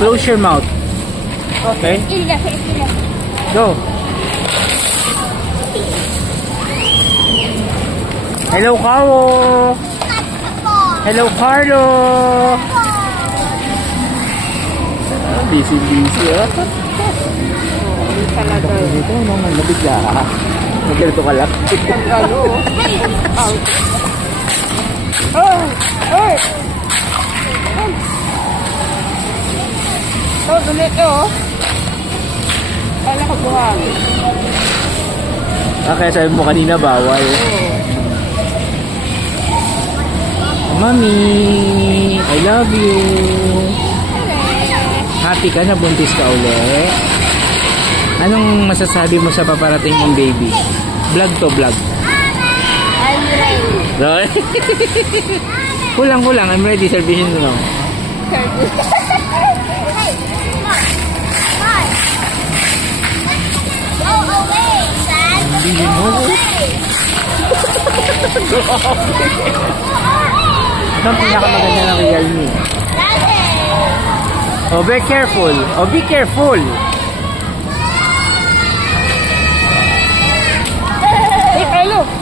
Close your mouth. Okay? Go. Hello, Carlo. Hello, Carlo. Busy. Talaga. Dito, nabigla ka. Nagkalito ka lang. Ay! Oh, ulit oh. Kala ko buhang. Kaya sabi mo kanina bawal. Mami, I love you. Happy ka na buntis ka ulit? Anong masasabi mo sa paparating mong baby? Vlog to vlog. I'm ready. Kulang. I'm ready. Servisin mo lang. Go away, son. Hindi mo. Anong pinakamaganda ng Realme? Oh, be careful. Oh, be careful.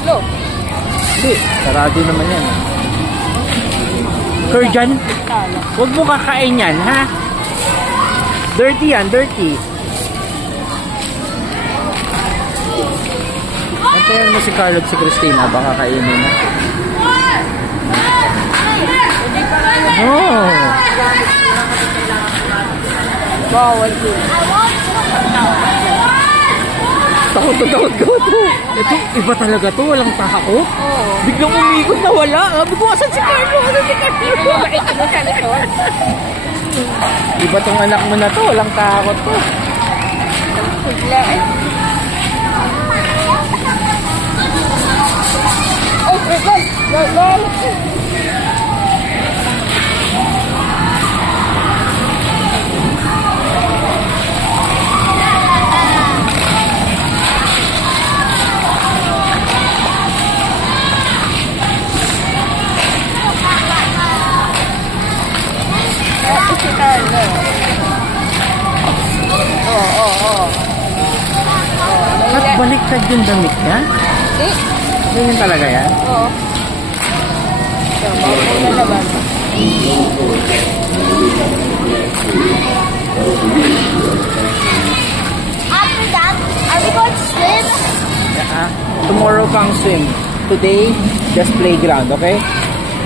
Lo. Hindi, sarado naman yan. Kurjan, huwag mo kakain yan, ha? Dirty yan, dirty. Antayan mo si Carlo at si Christina, baka kainin na. Oh. Bawal yun. Takot ko to. Ito, iba talaga to. Walang takot. Oo. Biglang umikot na wala. Sabi ko, asan si Carlo? Mabait mo sa likod. Iba tong anak mo na to. Walang takot to. Bigla eh. Oh, go. At baliktad yung damit niya? Hindi. Ganyan talaga yan? Oo. So, bawal na laban. After that, are we going to swim? Tomorrow kang swim. Today, just playground, okay?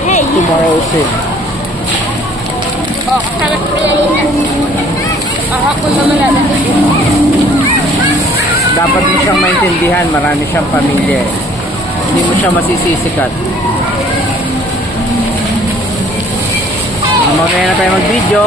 Hey, you. Tomorrow swim. Oh, sarap pala yun. Ako naman na. Dapat mo siyang maintindihan, marami siyang pamilya. Hindi mo siya masisisikat. Mamaya na tayo mag-video.